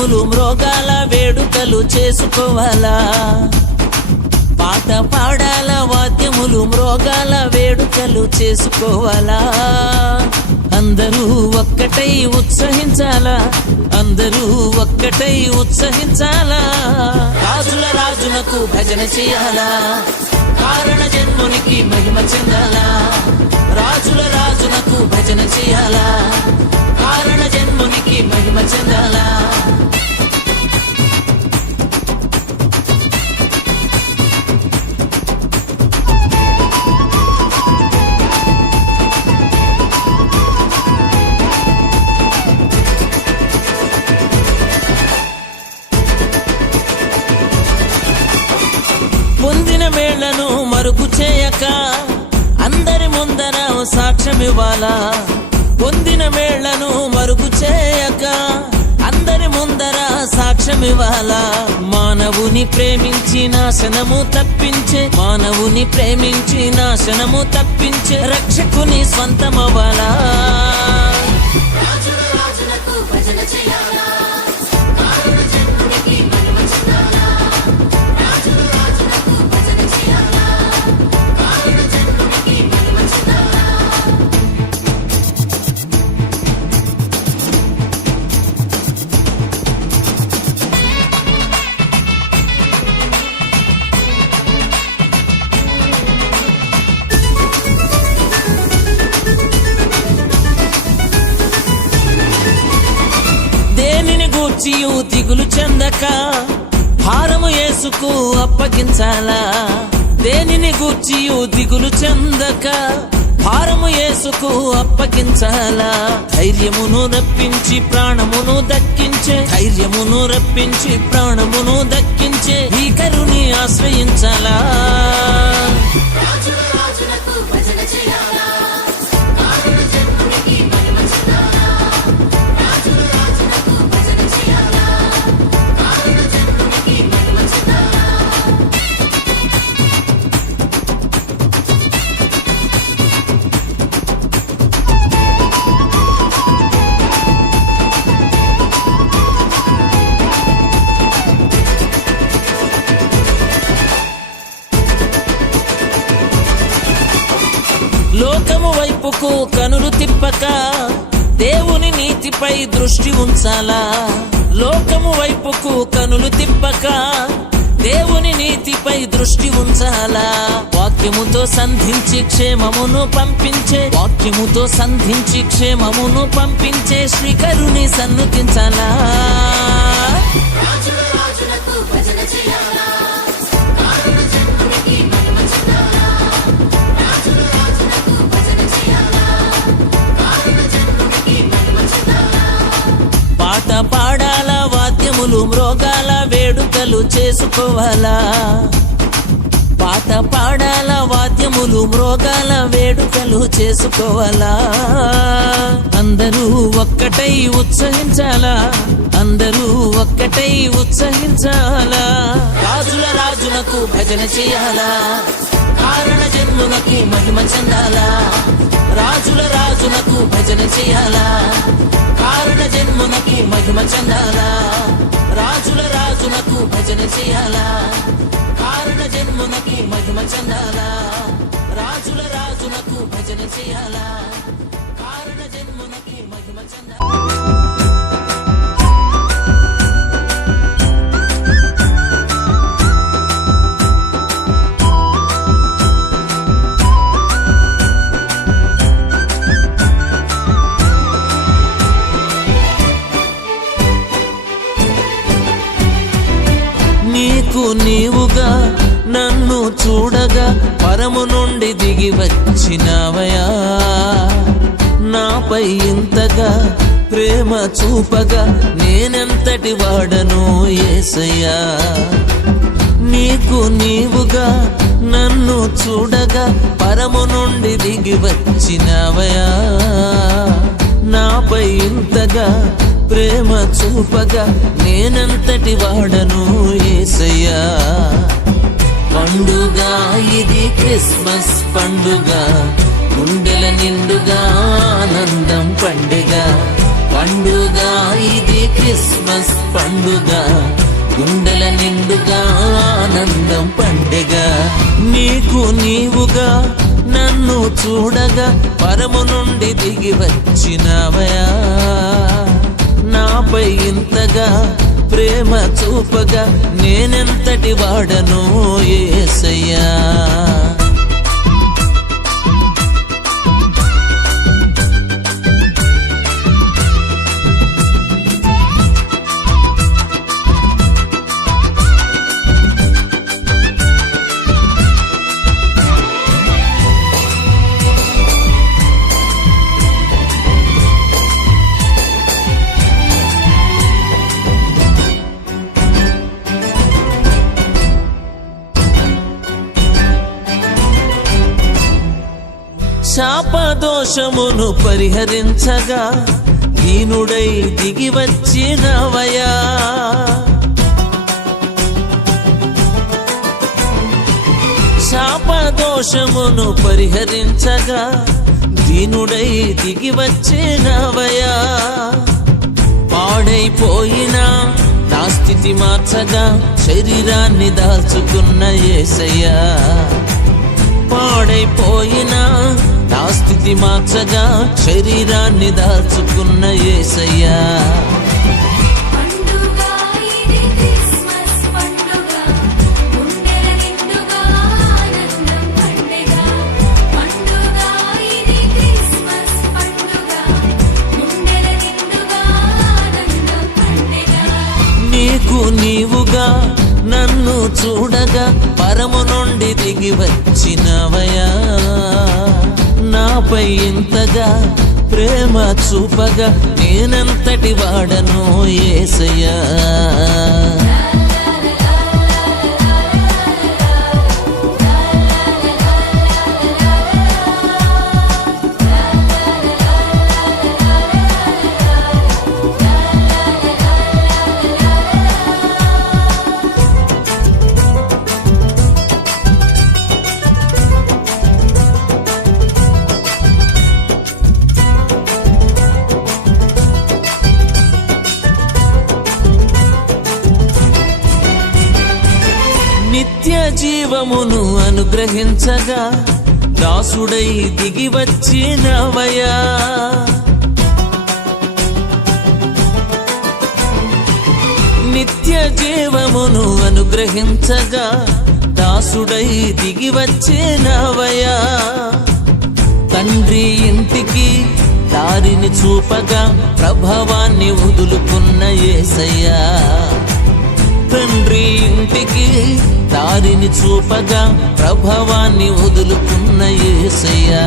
వాద్యములు మ్రోగాల వేడుకలు చేసుకోవాలా పాట పాడాల వాద్యములు మ్రోగాల వేడుకలు చేసుకోవాలా అందరూ ఒక్కటై ఉత్సహించాలా అందరూ ఒక్కటై ఉత్సహించాలా రాజుల రాజునకు భజన చేయాలా కారణ జన్మునికి మహిమ చెందాలా రాజుల రాజునకు భజన చేయాలా కారణ జన్మునికి మహిమ చెందాలా పొందిన వేళ్లను మరుపు చేయక అందరి ముందర సాక్ష్యమివ్వాలా పొందిన వేళ్లను మరుపు చేయక అందరి ముందర సాక్ష్యమివ్వాలా మానవుని ప్రేమించి నాశనము తప్పించే మానవుని ప్రేమించి నాశనము తప్పించే రక్షకుని స్వంతమవ్వాలా గూర్చియు దిగులు చెందక భారము యేసుకు అప్పగించాలా దేనిని గూర్చియు దిగులు చెందక భారము యేసుకు అప్పగించాలా ధైర్యమును రప్పించి ప్రాణమును దక్కించే ధైర్యమును రప్పించి ప్రాణమును దక్కించే భీకరుని ఆశ్రయించాలా లోకము వైపుకు కనులు తిప్పక దేవుని నీతిపై దృష్టి ఉంచాలా లోకము వైపుకు కనులు తిప్పక దేవుని నీతిపై దృష్టి ఉంచాలా వాక్యముతో సంధించి క్షేమమును పంపించే వాక్యముతో సంధించి క్షేమమును పంపించే శ్రీకరుని సన్నుతించాలా పాట పాడాల వాద్యములు మ్రోగాల వేడుకలు చేసుకోవాలా పాట పాడాల వాద్యములు మ్రోగాల వేడుకలు చేసుకోవాలా అందరూ ఒక్కటై ఉత్సహించాలా అందరూ ఒక్కటై ఉత్సహించాలా రాజుల రాజునకు భజన చేయాలా కారణ జన్మునకు మహిమ చెందాలా రాజుల రాజునకు భజన చేయాలా కారణ జన్మునకు మహిమ చెందాలా రాజుల రాజునకు భజన చేయాలా కారణ జన్మునకు మహిమ చెందాలా రాజుల రాజునకు భజన చేయాలా కారణ జన్మునకు మహిమ చెందాలా నీకు నీవుగా నన్ను చూడగా పరము నుండి దిగి వచ్చినవయా నాపై ఇంతగా ప్రేమ చూపగా నేనెంతటి వాడను యేసయ్యా నీకు నీవుగా నన్ను చూడగా పరము నుండి దిగి వచ్చినవయా నాపై ఇంతగా ప్రేమ చూపగా నేనంతటి వాడను యేసయ్యా పండుగ ఇది క్రిస్మస్ పండుగ గుండెల నిండుగా ఆనందం పండుగ పండుగ ఇది క్రిస్మస్ పండుగ, గుండెల నిండుగా ఆనందం పండుగ. నీకు నీవుగా నన్ను చూడగా పరము నుండి దిగి వచ్చినవయా, నాపై ఇంతగా ప్రేమ చూపగా నేనెంతటి వాడను యేసయ్యా. శాపదోషమును పరిహరించగా దీనుడై దిగి వచ్చినవయా, శాపదోషమును పరిహరించగా దీనుడై దిగి వచ్చినవయా. పాడైపోయిన నా స్థితి మార్చగా శరీరాన్ని దాల్చుకున్న యేసయ్యా, పాడైపోయిన నా స్థితి మార్చగా శరీరాన్ని దాల్చుకున్న యేసయ్యా. నీకు నీవుగా నన్ను చూడగా పరము నుండి దిగి వచ్చినవయా, నాపై ఇంతగా ప్రేమ చూపగా నేనంతటి వాడను యేసయ్యా. నిత్య జీవమును అనుగ్రహించగా దాసుడై దిగి వచ్చినవయా, నిత్య జీవమును అనుగ్రహించగా దాసుడై దిగి వచ్చినవయా. తండ్రి ఇంటికి దారిని చూపగా ప్రభావాన్ని వదులుకున్న యేసయ్యా, తండ్రి ఇంటికి దారిని చూపగా ప్రభావాన్ని వదులుకున్న యేసయ్యా.